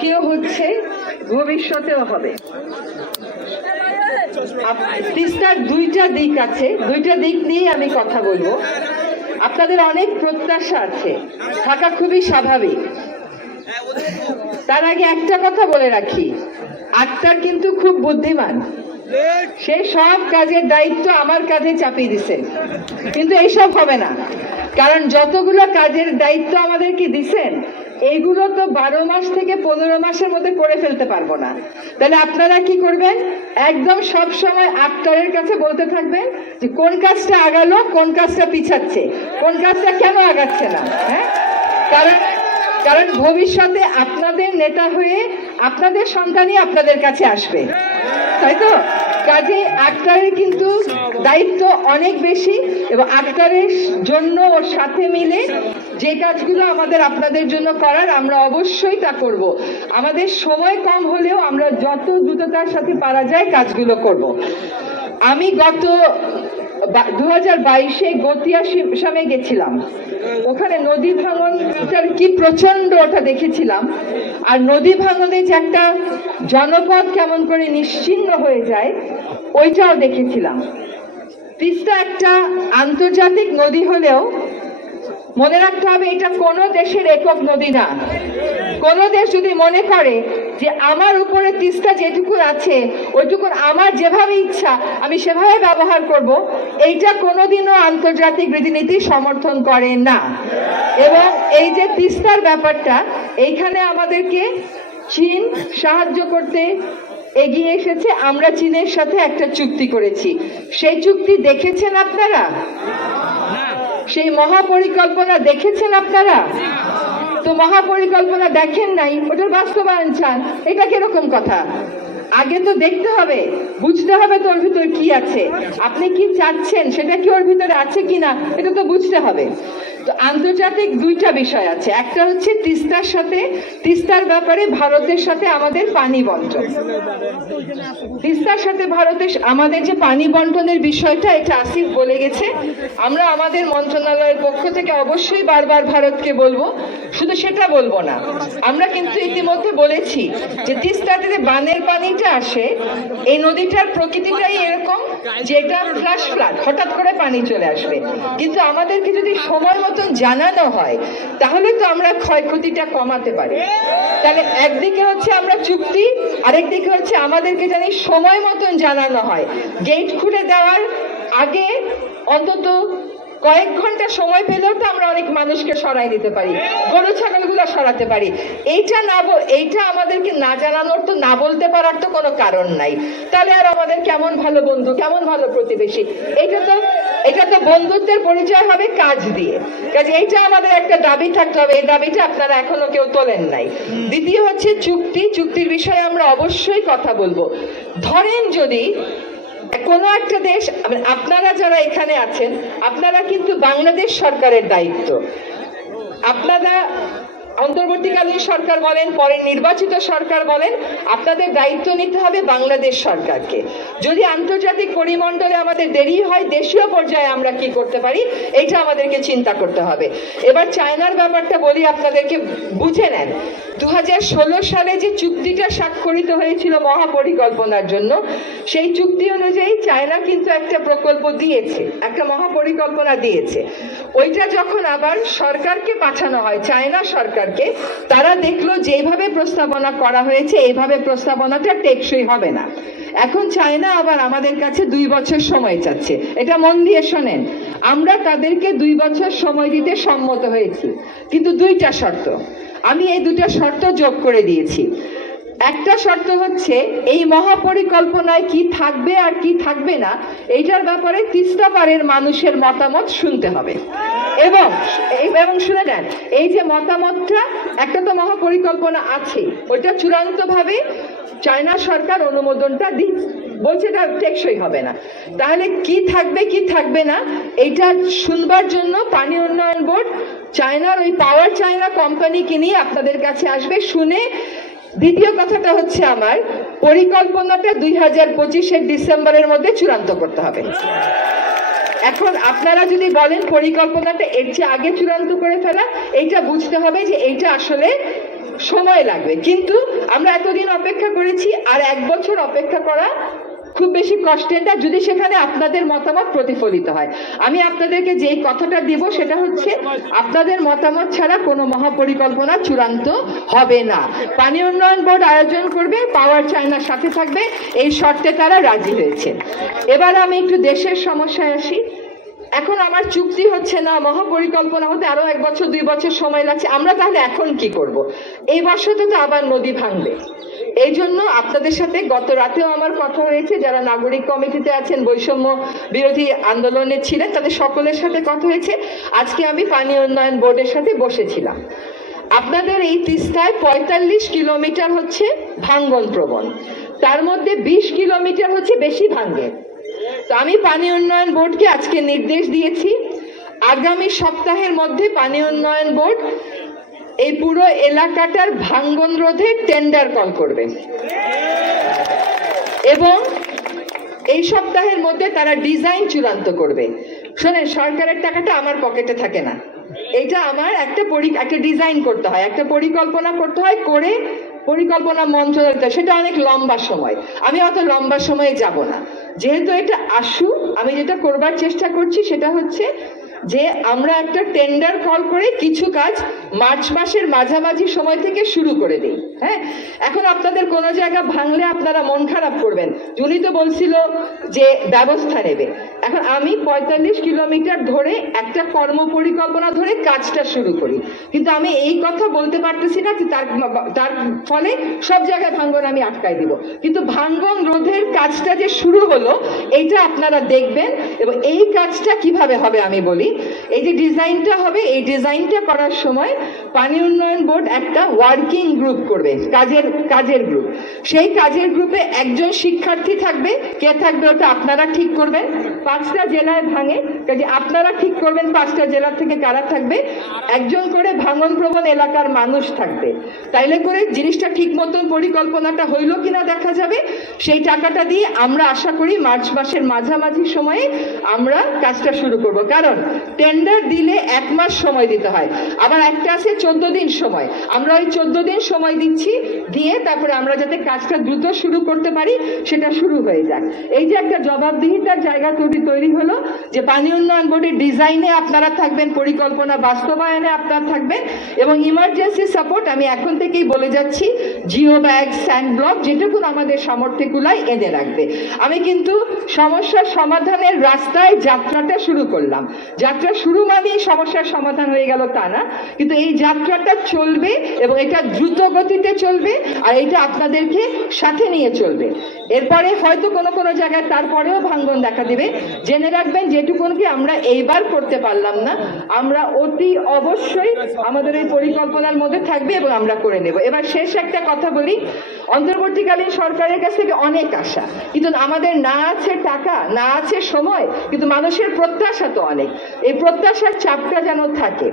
আজকেও হচ্ছে, ভবিষ্যতেও হবে। তিস্তার দুইটা দিক আছে। দুইটা দিক নিয়ে আমি কথা বলব। আপনাদের অনেক প্রত্যাশা আছে। থাকা খুবই স্বাভাবিক। তার আগে একটা কথা বলে রাখি। আক্তার কিন্তু খুব বুদ্ধিমান। সে সব কাজের দায়িত্ব আমার কাঁধে চাপিয়ে দিছে। কিন্তু এইসব হবে না। কারণ যতগুলো কাজের দায়িত্ব আমাদেরকে দিছেন এইগুলো তো বারো মাস থেকে পনেরো মাসের মধ্যে করে ফেলতে পারব না। তাহলে আপনারা কি করবেন? একদম সব সময় আক্তারের কাছে বলতে থাকবেন যে, কোন কাজটা আগালো, কোন কাজটা পিছাচ্ছে, কোন কাজটা কেন আগাচ্ছে না হ্যাঁ? কারণ কারণ ভবিষ্যতে আপনাদের নেতা হয়ে আপনাদের সন্তানই আপনাদের কাছে আসবে। তাই তো? কাজে আক্তারের কিন্তু দায়িত্ব অনেক বেশি এবং আক্তারের জন্য ওর সাথে মিলে যে কাজগুলো আমাদের আপনাদের জন্য করার, আমরা অবশ্যই তা করব। আমাদের সময় কম হলেও আমরা যত দ্রুততার সাথে পারা যায় কাজগুলো করব। আমি গত দু হাজার বাইশে গতিয়া সামে গেছিলাম। ওখানে নদী ভাঙনটার কি প্রচণ্ড ওটা দেখেছিলাম। আর নদী ভাঙনে যে একটা জনপদ কেমন করে নিশ্চিন্ন হয়ে যায়, ওইটাও দেখেছিলাম। তিস্তা একটা আন্তর্জাতিক নদী হলেও মনে রাখতে হবে, এটা কোনো দেশের একক নদী না। কোন দেশ যদি মনে করে যে আমার উপরে তিস্তা যেটুকু আছে ওইটুকু আমার যেভাবে ইচ্ছা, আমি সেভাবে ব্যবহার করব, এইটা কোনোদিনও আন্তর্জাতিক রীতিনীতি সমর্থন করে না। এবং এই যে তিস্তার ব্যাপারটা, এইখানে আমাদেরকে চীন সাহায্য করতে এগিয়ে এসেছে, আমরা চীনের সাথে একটা চুক্তি করেছি। সেই চুক্তি দেখেছেন আপনারা? সেই মহাপরিকল্পনা দেখেছেন আপনারা? তো মহাপরিকল্পনা দেখেন নাই, ওটার বাস্তবায়ন চান, এটা কীরকম কথা? আগে তো দেখতে হবে, বুঝতে হবে তো ওর ভিতর কি আছে। আপনি কি চাচ্ছেন, সেটা কি ওর ভিতরে আছে কিনা, এটা তো বুঝতে হবে। তো আন্তর্জাতিক দুইটা বিষয় আছে। একটা হচ্ছে তিস্তার সাথে, তিস্তার ব্যাপারে ভারতের সাথে আমাদের পানি বন্টন। তিস্তার সাথে ভারতের আমাদের যে পানি বন্টনের বিষয়টা, এটা আসিফ বলে গেছে। আমরা আমাদের মন্ত্রণালয়ের পক্ষ থেকে অবশ্যই বারবার ভারতকে বলব। শুধু সেটা বলব না, আমরা কিন্তু ইতিমধ্যে বলেছি যে তিস্তাতে বানের পানিটা আসে, এই নদীটার প্রকৃতিটাই এরকম যে এটা ফ্লাশ ফ্লাড হঠাৎ করে পানি চলে আসবে। কিন্তু আমাদেরকে যদি সময় মতন জানানো হয়, তাহলে তো আমরা ক্ষয়ক্ষতিটা কমাতে পারি। তাহলে একদিকে হচ্ছে আমরা চুক্তি, আরেকদিকে হচ্ছে আমাদেরকে জানি সময় মতন জানানো হয়। গেট খুলে দেওয়ার আগে অন্তত কয়েক ঘণ্টা সময় পেলেও তো আমরা অনেক মানুষকে সরাই দিতে পারি, গরু, ছাগলগুলো সরাতে পারি। এইটা না এইটা আমাদেরকে না জানানোর তো, না বলতে পারার তো কোনো কারণ নাই। তাহলে আর আমাদের কেমন ভালো বন্ধু, কেমন ভালো প্রতিবেশী? এটা তো এটা তো বন্ধুত্বের পরিচয় হবে কাজ দিয়ে। কাজে এইটা আমাদের একটা দাবি থাকতে হবে, এই দাবিটা আপনারা এখনও কেউ তোলেন নাই। দ্বিতীয় হচ্ছে চুক্তি, চুক্তির বিষয়ে আমরা অবশ্যই কথা বলব। ধরেন যদি কোনো একটা দেশ আপনারা যারা এখানে আছেন আপনারা কিন্তু বাংলাদেশ সরকারের দায়িত্ব। আপনারা অন্তর্বর্তীকালীন সরকার বলেন পরে নির্বাচিত সরকার বলেন, আপনাদের দায়িত্ব নিতে হবে বাংলাদেশ সরকারকে। যদি আন্তর্জাতিক পরিমণ্ডলে আমাদের দেরি হয়, দেশীয় পর্যায়ে আমরা কি করতে পারি এটা আমাদেরকে চিন্তা করতে হবে। এবার চায়নার ব্যাপারটা বলি, আপনাদেরকে বুঝে নেন। দু হাজার ষোলো সালে যে চুক্তিটা স্বাক্ষরিত হয়েছিল মহাপরিকল্পনার জন্য, সেই চুক্তি অনুযায়ী চায়না কিন্তু একটা প্রকল্প দিয়েছে, একটা মহাপরিকল্পনা দিয়েছে। ওইটা যখন আবার সরকারকে পাঠানো হয়, চায়না সরকারকে, তারা দেখল যেভাবে প্রস্তাবনা করা হয়েছে এইভাবে প্রস্তাবনাটা টেকসই হবে না। এখন চায়না আবার আমাদের কাছে দুই বছর সময় চাচ্ছে। এটা মন দিয়ে শোনেন, আমরা তাদেরকে দুই বছর সময় দিতে সম্মত হয়েছি। কিন্তু দুইটা শর্ত, আমি এই দুটা শর্ত যোগ করে দিয়েছি। একটা শর্ত হচ্ছে, এই মহাপরিকল্পনায় কি থাকবে আর কি থাকবে না, এইটার ব্যাপারে তিস্তা পাড়ের মানুষের মতামত শুনতে হবে। এবং এবং শুনে নেন, এই যে মতামতটা, একটা তো মহাপরিকল্পনা আছে, ওইটা চূড়ান্ত ভাবে চায়না সরকার অনুমোদনটা দিক বলছে এটা টেকসই হবে না। তাহলে কি থাকবে কি থাকবে না এটা শুনবার জন্য পানি উন্নয়ন বোর্ড, চায়নার ওই পাওয়ার চায়না কোম্পানিকে নিয়ে আপনাদের কাছে আসবে, শুনে দ্বিতীয় কথাটা হচ্ছে আমার, পরিকল্পনাটা দুই হাজার পঁচিশের ডিসেম্বরের মধ্যে চূড়ান্ত করতে হবে। এখন আপনারা যদি বলেন পরিকল্পনাটা এর চেয়ে আগে চূড়ান্ত করে ফেলা, এইটা বুঝতে হবে যে এইটা আসলে সময় লাগবে। কিন্তু আমরা এতদিন অপেক্ষা করেছি আর এক বছর অপেক্ষা করা খুব বেশি কষ্টের না, যদি সেখানে আপনাদের মতামত প্রতিফলিত হয়। আমি আপনাদেরকে যেই কথাটা দিব সেটা হচ্ছে, আপনাদের মতামত ছাড়া কোনো মহাপরিকল্পনা চূড়ান্ত হবে না। পানি উন্নয়ন বোর্ড আয়োজন করবে, পাওয়ার চায়নার সাথে থাকবে, এই শর্তে তারা রাজি হয়েছে এবার আমি একটু দেশের সমস্যায় আসি। এখন আমার চুক্তি হচ্ছে না, মহাপরিকল্পনা হতে আরও এক বছর, দুই বছর সময় লাগছে, আমরা তাহলে এখন কি করব? এই বছর তো আবার নদী ভাঙবে। এই জন্য আপনাদের সাথে গত রাতেও আমার কথা হয়েছে, যারা নাগরিক কমিটিতে আছেন, বৈষম্য বিরোধী আন্দোলনে ছিলেন, তাদের সকলের সাথে কথা হয়েছে। আজকে আমি পানি উন্নয়ন বোর্ডের সাথে বসেছিলাম। আপনাদের এই তিস্তায় পঁয়তাল্লিশ কিলোমিটার হচ্ছে ভাঙ্গন প্রবণ। তার মধ্যে বিশ কিলোমিটার হচ্ছে বেশি ভাঙ্গে। তো আমি পানি উন্নয়ন বোর্ডকে আজকে নির্দেশ দিয়েছি। আগামী সপ্তাহের মধ্যে পানি উন্নয়ন বোর্ড এই পুরো এলাকাটার ভাঙ্গন রোধে টেন্ডার কল করবে। এবং এই সপ্তাহের মধ্যে তারা ডিজাইন চূড়ান্ত করবে। শোনেন, সরকারের টাকাটা আমার পকেটে থাকে না। এটা আমার একটা একটা ডিজাইন করতে হয়, একটা পরিকল্পনা করতে হয়, করে পরিকল্পনা মন্ত্রণালয় সেটা অনেক লম্বা সময়। আমি অত লম্বা সময়ে যাব না। যেহেতু এটা আসু, আমি যেটা করবার চেষ্টা করছি সেটা হচ্ছে যে আমরা একটা টেন্ডার কল করে কিছু কাজ মার্চ মাসের মাঝামাঝি সময় থেকে শুরু করে দিই হ্যাঁ? এখন আপনাদের কোনো জায়গা ভাঙলে আপনারা মন খারাপ করবেন। জুলি তো বলছিল যে ব্যবস্থা নেবে। এখন আমি পঁয়তাল্লিশ কিলোমিটার ধরে একটা কর্ম পরিকল্পনা ধরে কাজটা শুরু করি। কিন্তু আমি এই কথা বলতে পারতেছি না কি তার তার ফলে সব জায়গায় ভাঙ্গন আমি আটকাই দিব। কিন্তু ভাঙ্গন রোধের কাজটা যে শুরু হলো এইটা আপনারা দেখবেন এবং এই কাজটা কীভাবে হবে আমি বলি এই যে ডিজাইনটা হবে, এই ডিজাইনটা করার সময় পানি উন্নয়ন বোর্ড একটা ওয়ার্কিং গ্রুপ করবে, কাজের কাজের গ্রুপ। সেই কাজের গ্রুপে একজন শিক্ষার্থী থাকবে, কে থাকবে ওটা আপনারা ঠিক করবেন, পাঁচটা জেলায় ভাঙে, কাজে আপনারা ঠিক করবেন পাঁচটা জেলা থেকে কারা থাকবে? একজন করে ভাঙন প্রবণ এলাকার মানুষ থাকবে। তাইলে করে জিনিসটা ঠিক মতন পরিকল্পনাটা হইল কিনা দেখা যাবে, সেই টাকাটা দিয়ে আমরা আশা করি মার্চ মাসের মাঝামাঝি সময়ে আমরা কাজটা শুরু করব। কারণ টেন্ডার দিলে এক মাস সময় দিতে হয়। আবার একটা আছে চোদ্দ দিন সময়। আমরা ওই চোদ্দ দিন সময় দিচ্ছি, দিয়ে তারপরে আমরা যাতে কাজটা দ্রুত শুরু করতে পারি, সেটা শুরু হয়ে যাক। এই যে একটা জবাবদিহিতার জায়গা তৈরি তৈরি হলো যে পানি উন্নয়ন বোর্ডের ডিজাইনে আপনারা থাকবেন, পরিকল্পনা বাস্তবায়নে আপনারা থাকবেন, এবং ইমার্জেন্সি সাপোর্ট আমি এখন থেকেই বলে যাচ্ছি, জিও ব্যাগ স্যান্ড ব্লক যেটুকু আমাদের সামর্থ্যে কুলায় এনে রাখবে। আমি কিন্তু সমস্যার সমাধানের রাস্তায় যাত্রাটা শুরু করলাম। যাত্রা শুরু মানেই সমস্যার সমাধান হয়ে গেল তা না। কিন্তু এই যাত্রাটা চলবে এবং এটা দ্রুত গতিতে চলবে আর এটা আপনাদেরকে সাথে নিয়ে চলবে। এরপরে হয়তো কোনো কোনো জায়গায় তারপরেও ভাঙ্গন দেখা দিবে। জেনে রাখবেন যেটুকুনকে আমরা এইবার করতে পারলাম না। আমরা অতি অবশ্যই আমাদের এই পরিকল্পনার মধ্যে থাকবে এবং আমরা করে নেব। এবার শেষ একটা কথা বলি। অন্তর্বর্তীকালীন সরকারের কাছ থেকে অনেক আশা। কিন্তু আমাদের না আছে টাকা, না আছে সময়, কিন্তু মানুষের প্রত্যাশা তো অনেক। এই প্রত্যাশার চাপটা যেন থাকে।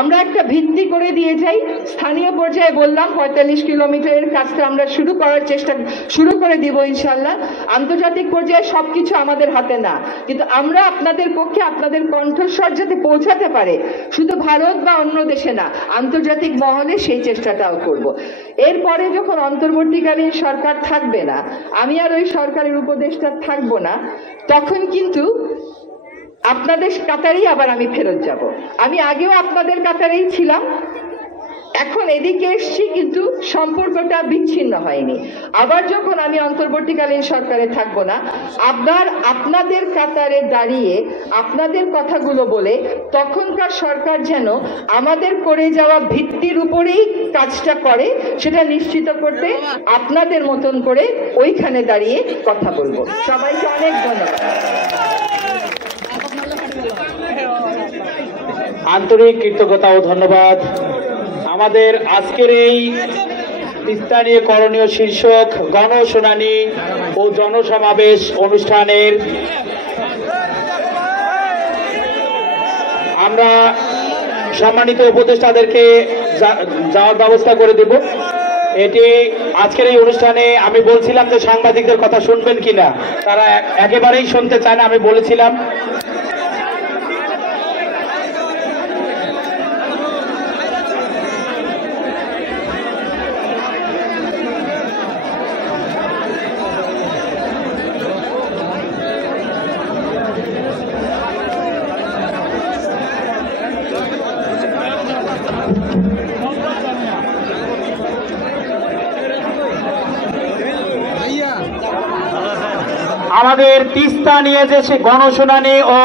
আমরা একটা ভিত্তি করে দিয়ে যাই। স্থানীয় পর্যায়ে বললাম, পঁয়তাল্লিশ কিলোমিটারের কাজটা আমরা শুরু করার চেষ্টা, শুরু করে দিব ইনশাল্লাহ আন্তর্জাতিক পর্যায়ে সবকিছু আমাদের হাতে না। কিন্তু আমরা আপনাদের পক্ষে আপনাদের কণ্ঠস্বর যাতে পৌঁছাতে পারে, শুধু ভারত বা অন্য দেশে না, আন্তর্জাতিক মহলে সেই চেষ্টাটাও করব। এরপরে যখন অন্তর্বর্তীকালীন সরকার থাকবে না, আমি আর ওই সরকারের উপদেষ্টা থাকব না, তখন কিন্তু আপনাদের কাতারেই আবার আমি ফেরত যাব। আমি আগেও আপনাদের কাতারেই ছিলাম। এখন এদিকে এসছি, কিন্তু সম্পর্কটা বিচ্ছিন্ন হয়নি। আবার যখন আমি অন্তর্বর্তীকালীন সরকারে থাকব না, আবার আপনাদের কাতারে দাঁড়িয়ে আপনাদের কথাগুলো বলে তখনকার সরকার যেন আমাদের করে যাওয়া ভিত্তির উপরেই কাজটা করে, সেটা নিশ্চিত করতে আপনাদের মতন করে ওইখানে দাঁড়িয়ে কথা বলব। সবাইকে অনেক ধন্যবাদ। আন্তরিক কৃতজ্ঞতা ও ধন্যবাদ। আমাদের আজকের এই তিস্তা নিয়ে করণীয় শীর্ষক গণশুনানি ও জনসমাবেশ অনুষ্ঠানের আমরা সম্মানিত উপদেষ্টাদেরকে যাওয়ার ব্যবস্থা করে দেব। এটি আজকের এই অনুষ্ঠানে আমি বলছিলাম যে সাংবাদিকদের কথা শুনবেন কিনা, তারা একেবারেই শুনতে চায় না, আমি বলেছিলাম। আমাদের তিস্তা নিয়ে যে সে গণশুনানি ও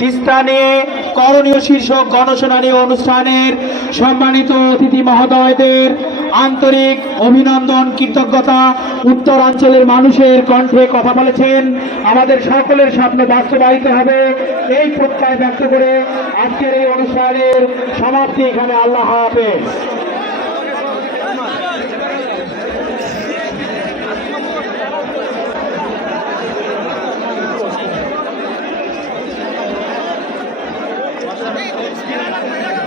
তিস্তা নিয়ে করণীয় শীর্ষক গণশুনানি অনুষ্ঠানের সম্মানিত অতিথি মহোদয়দের আন্তরিক অভিনন্দন, কৃতজ্ঞতা। উত্তরাঞ্চলের মানুষের কণ্ঠে কথা বলেছেন। আমাদের সকলের স্বপ্ন বাস্তবায়িত হবে। এই প্রত্যয় ব্যক্ত করে আজকের এই অনুষ্ঠানের সমাপ্তি এখানে আল্লাহ হাফেজ। ¡Mira la puerta!